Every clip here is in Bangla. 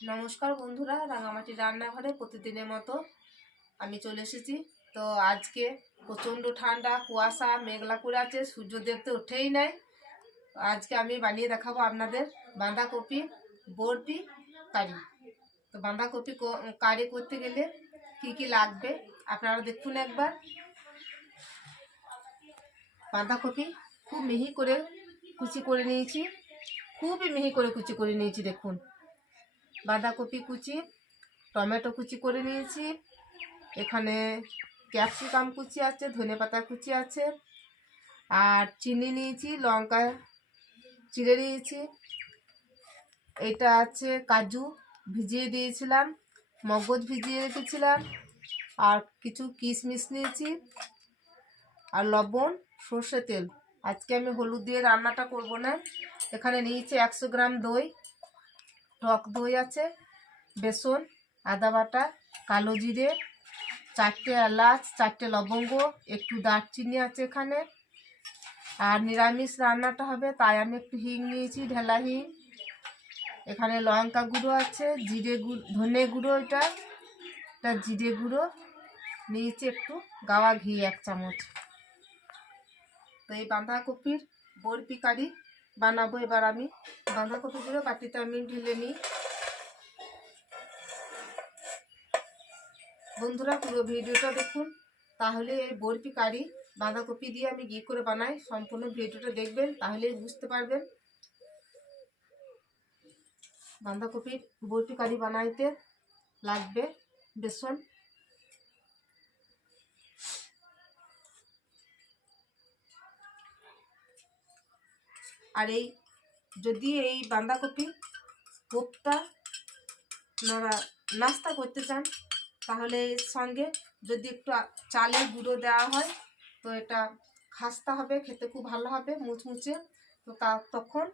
নমস্কার বন্ধুরা, রাঙামাটি রান্নাঘরে প্রতিদিনের মতো আমি চলে এসেছি। তো আজকে প্রচণ্ড ঠান্ডা, কুয়াশা, মেঘলা করে আছে, সূর্যদেব তো উঠেই নাই। আজকে আমি বানিয়ে দেখাবো আপনাদের বাঁধাকপি, বরফি, কারি। তো বাঁধাকপি কারি করতে গেলে কি কি লাগবে আপনারা দেখুন একবার। বাঁধাকপি খুব মিহি করে কুচি করে নিয়েছি, খুবই মিহি করে কুচি করে নিয়েছি দেখুন। বাঁধাকপি কুচি, টমেটো কুচি করে নিয়েছি। এখানে ক্যাপসিকাম কুচি আছে ধনেপাতা কুচি আছে, আর চিনি নিয়েছি, লঙ্কা চিড়ে নিয়েছি। এটা আছে কাজু, ভিজিয়ে দিয়েছিলাম, মগজ ভিজিয়ে রেখেছিলাম, আর কিছু কিশমিশ নিয়েছি, আর লবণ, সর্ষে তেল। আজকে আমি হলুদ দিয়ে রান্নাটা করব না। এখানে নিয়েছি একশো গ্রাম দই টক দই আছে, বেসন, আদা বাটা, কালো জিরে, চারটে এলাচ, চারটে লবঙ্গ, একটু দারচিনি আছে এখানে। আর নিরামিষ রান্নাটা হবে, তাই আমি একটু হিং নিয়েছি, ঢেলা হিং। এখানে লঙ্কা গুঁড়ো আছে, জিরে গুঁড়ো ধনে গুঁড়ো এটা এটা জিরে গুঁড়ো। নিয়েছি একটু, গাওয়া ঘি এক চামচ। তো এই বাঁধাকপির বরফি কারি বানাবো এবার আমি। বাঁধাকপিগুলো বাটিতে আমি ঢেলে নিই। বন্ধুরা, পুরো ভিডিওটা দেখুন। তাহলে এই বরফি কারি বাঁধাকপি দিয়ে আমি ঘি করে বানাই। সম্পূর্ণ ভিডিওটা দেখবেন, তাহলেই বুঝতে পারবেন। বাঁধাকপির বরফি কারি বানাইতে লাগবে বেসন। আর এই যদি এই বাঁধাকপি কোপ্তা আপনারা নাস্তা করতে চান, তাহলে এর সঙ্গে যদি একটু চালের গুঁড়ো দেওয়া হয়, তো এটা খাস্তা হবে, খেতে খুব ভালো হবে, মুচমুচে। তো তা তখন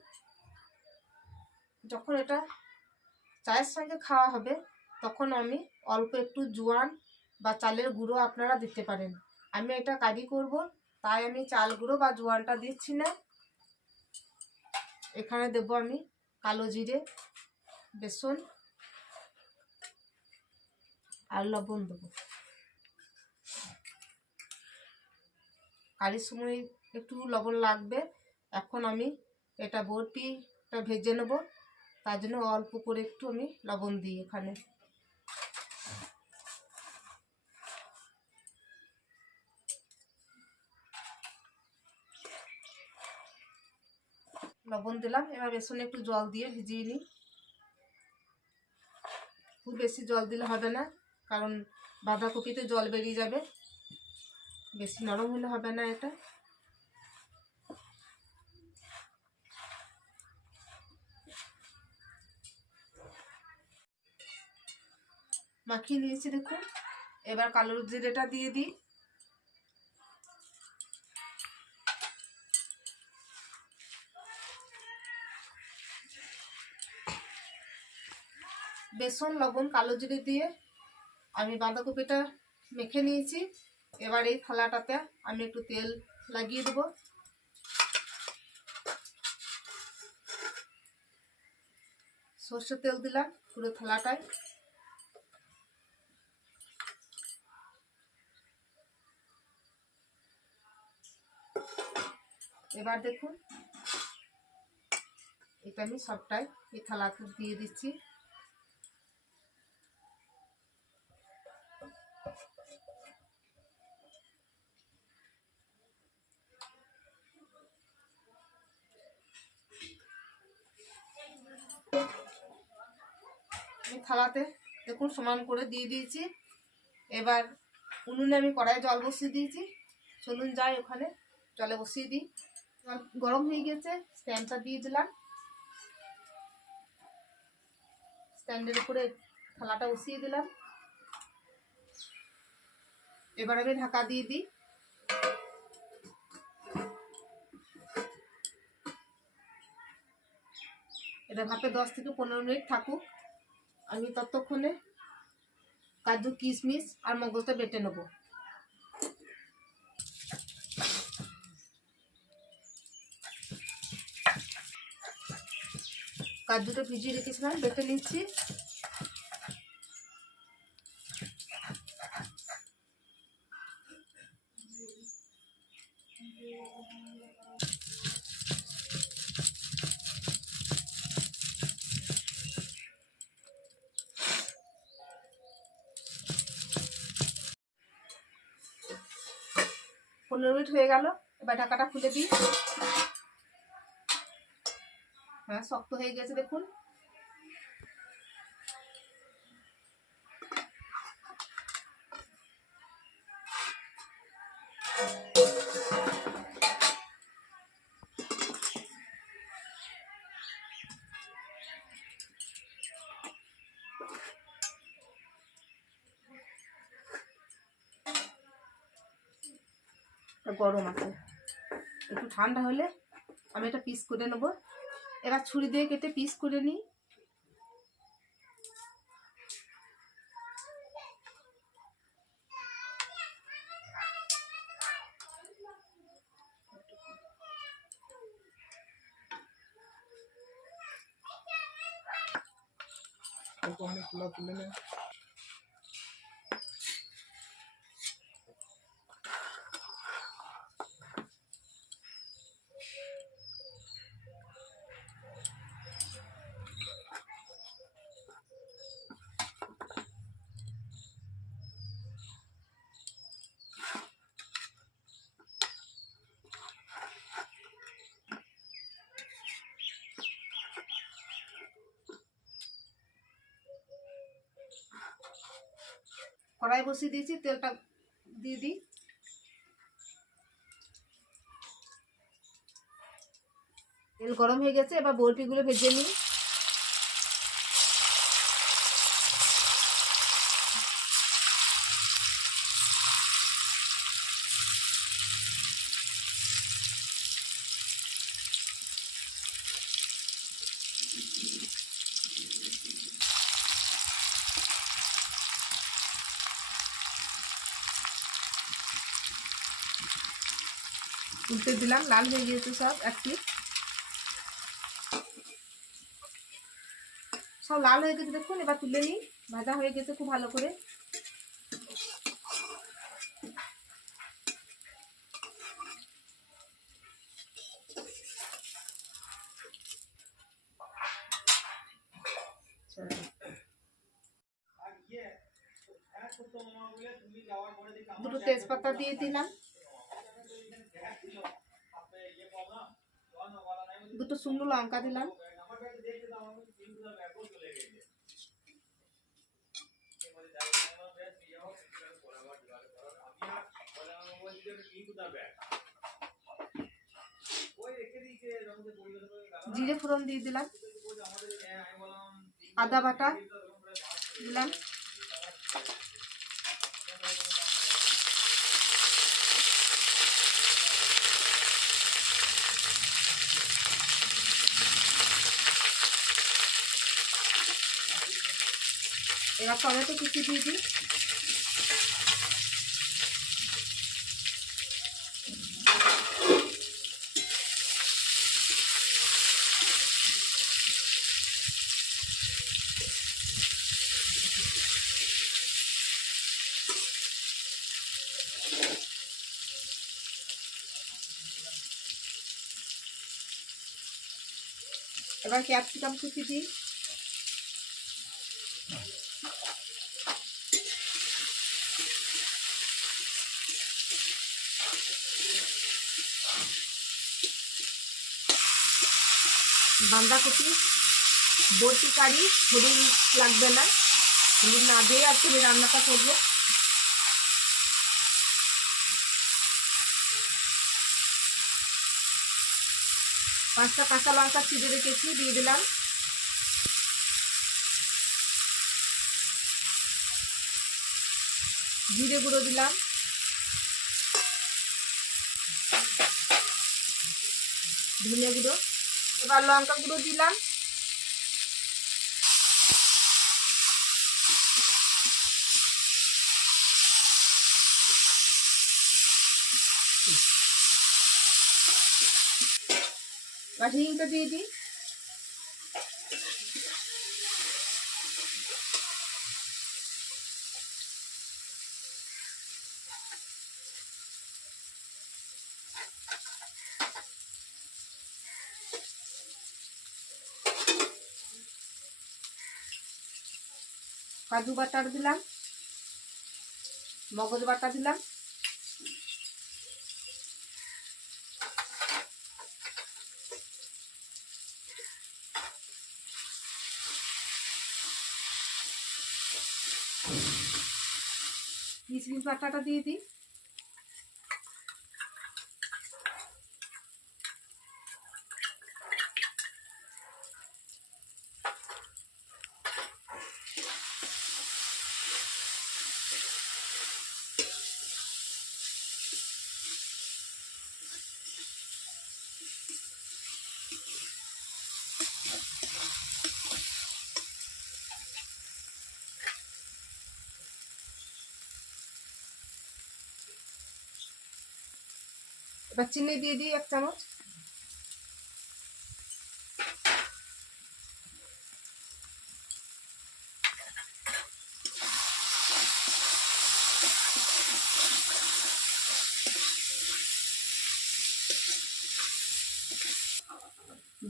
যখন এটা চায়ের সঙ্গে খাওয়া হবে, তখন আমি অল্প একটু জোয়ান বা চালের গুঁড়ো আপনারা দিতে পারেন। আমি এটা কারি করব, তাই আমি চাল গুঁড়ো বা জোয়ানটা দিচ্ছি না। এখানে দেব আমি কালো জিরে, বেসন আর লবণ দেব। কারির সময় একটু লবণ লাগবে, এখন আমি এটা বরফিটা ভেজে নেব, তার জন্য অল্প করে একটু আমি লবণ দিই এখানে। লবণ দিলাম। এবার বেসনে একটু জল দিয়ে ভিজিয়ে নিই। খুব বেশি জল দিলে হবে না, কারণ বাঁধাকপিতে জল বেরিয়ে যাবে। বেশি নরম হলে হবে না এটা। মাখিয়ে নিয়েছি দেখুন। এবার কালো জিরেটা দিয়ে দিই। বেসন, লবণ, কালো জিরে দিয়ে আমি বাঁধাকপিটা মেখে নিয়েছি। এবার এই থালাটাতে আমি একটু তেল লাগিয়ে দেবো। সর্ষের তেল দিলাম পুরো থালাটায়। এবার দেখুন, এটা আমি সবটাই এই থালাতে দিয়ে দিচ্ছি। থালাতে দেখুন সমান করে দিয়ে দিয়েছি। এবার উনুনে আমি কড়াই জল বসিয়ে দিয়েছি। চলুন যাই ওখানে, জলে বসিয়ে দিই। গরম হয়ে গেছে স্ট্যান্ডটা দিয়ে দিলাম। স্ট্যান্ডের উপরে থালাটা বসিয়ে দিলাম। এবার আমি ঢাকা দিয়ে দিই। এটা ভাপে দশ থেকে পনেরো মিনিট থাকুক। আমি ততক্ষণে কাজু কিশমিশ আর মগজটা বেটে নেব। কাজুটা ভিজিয়ে রেখেছিলাম বেটে নিচ্ছি। মিনিট হয়ে গেল। এবার ঢাকাটা খুলে দিই। হ্যাঁ শক্ত হয়ে গেছে দেখুন। গরম আছে। একটু ঠান্ডা হলে আমি এটা পিস করে নেব। এবার ছুরি দিয়ে কেটে পিস করে নিই। তুলে নে কড়াই বসিয়ে দিয়েছি তেলটা দিয়ে দিই। তেল গরম হয়ে গেছে এবার বরফিগুলো ভেজে নিই। উল্টে দিলাম, লাল হয়ে গিয়েছে সব, এক পিস। সব লাল হয়ে গেছে দেখুন, এবার তুলে নিই। ভাজা হয়ে গেছে খুব ভালো করে। দুটো তেজপাতা দিয়ে দিলাম। দুটো শুকনো লঙ্কা দিলাম। জিরে ফোড়ন দিয়ে দিলাম। আদা বাটা দিলাম। এবার টমেটো কুচি দিয়ে দিই। এবার ক্যাপসিকাম কুচি দিই বাঁধাকপি বটি কারি হলুদ লাগবে না। হলুদ না দিয়ে আর তুমি রান্নাটা করব। পাঁচটা কাঁচা লঙ্কা ছিঁড়ে রেখেছি, দিয়ে দিলাম। জিরে গুঁড়ো দিলাম। ধনিয়া গুঁড়ো। এবার লঙ্কা গুঁড়ো দিলাম। এবার হিংটা দিয়ে দিই। কাজু বাটার দিলাম মগজ বাটা দিলাম। কিশমিশ বাটাটা দিয়ে দিই। এবার চিনি দিয়ে দিই এক চামচ।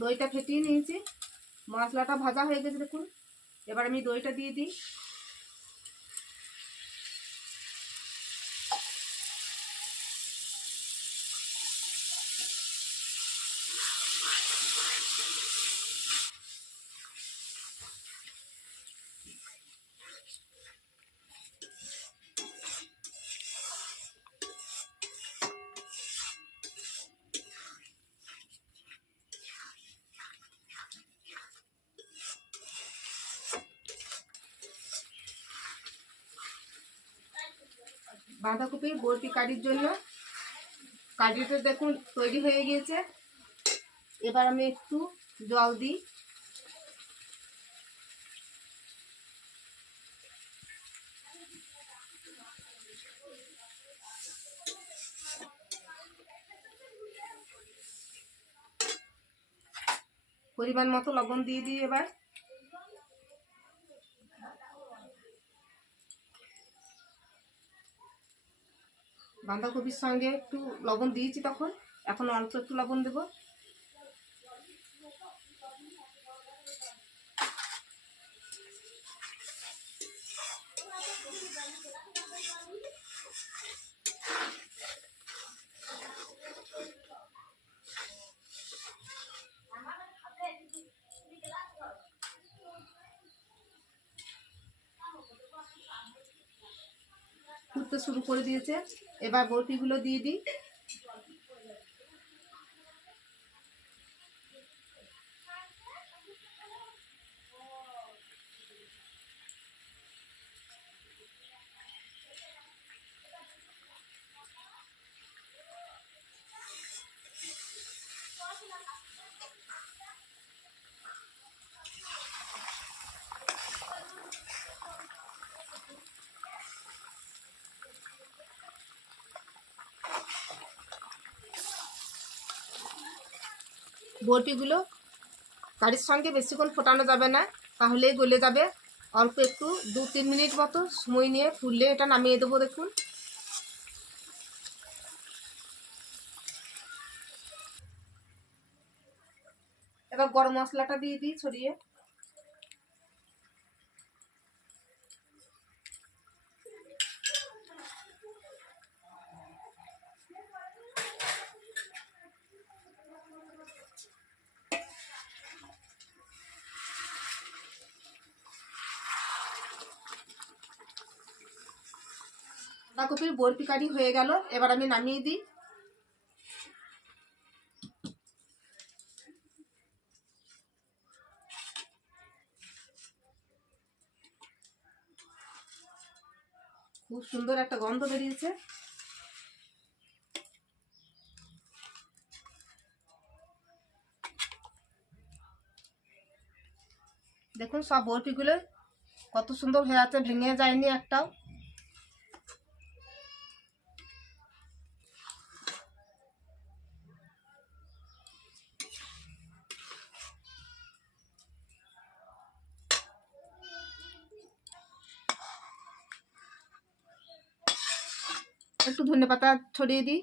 দইটা ফেটিয়ে নিয়েছি। মশলাটা ভাজা হয়ে গেছে দেখুন। এবার আমি দইটা দিয়ে দিই। বাঁধাকপি বরফি কারির জন্য। কারিটা দেখুন, তৈরি হয়ে গিয়েছে। এবার আমি একটু জল দিই। পরিমাণ মতো লবণ দিয়ে দিই এবার। বাঁধাকপির সঙ্গে একটু লবণ দিয়েছি তখন। এখন অল্প একটু লবণ দেবো। শুরু করে দিয়েছে। এবার বটিগুলো দিয়ে দিই। বরফিগুলো গাড়ির সঙ্গে বেশিক্ষণ ফোটানো যাবে না, তাহলেই গলে যাবে। অল্প একটু, দু, তিন মিনিট মতো সময় নিয়ে ফুললে এটা নামিয়ে দেবো, দেখুন। এবার গরম মশলাটা দিয়ে দিই ছড়িয়ে। বাঁধাকপির বরফি কারি হয়ে গেল। এবার আমি নামিয়ে দিই। খুব সুন্দর একটা গন্ধ বেরিয়েছে। দেখুন, সব বরফিগুলো কত সুন্দর হয়ে আছে, ভেঙে যায়নি একটাও। একটু ধনে পাতা ছড়িয়ে দিই।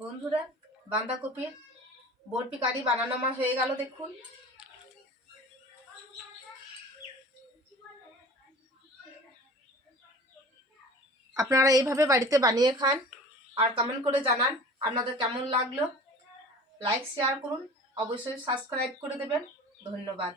বন্ধুরা বাঁধাকপির বরফি কারি বানানো আমার হয়ে গেল দেখুন। আপনারা এইভাবে বাড়িতে বানিয়ে খান আর কমেন্ট করে জানান আপনাদের কেমন লাগল। লাইক শেয়ার করুন। অবশ্যই সাবস্ক্রাইব করে দেবেন। ধন্যবাদ।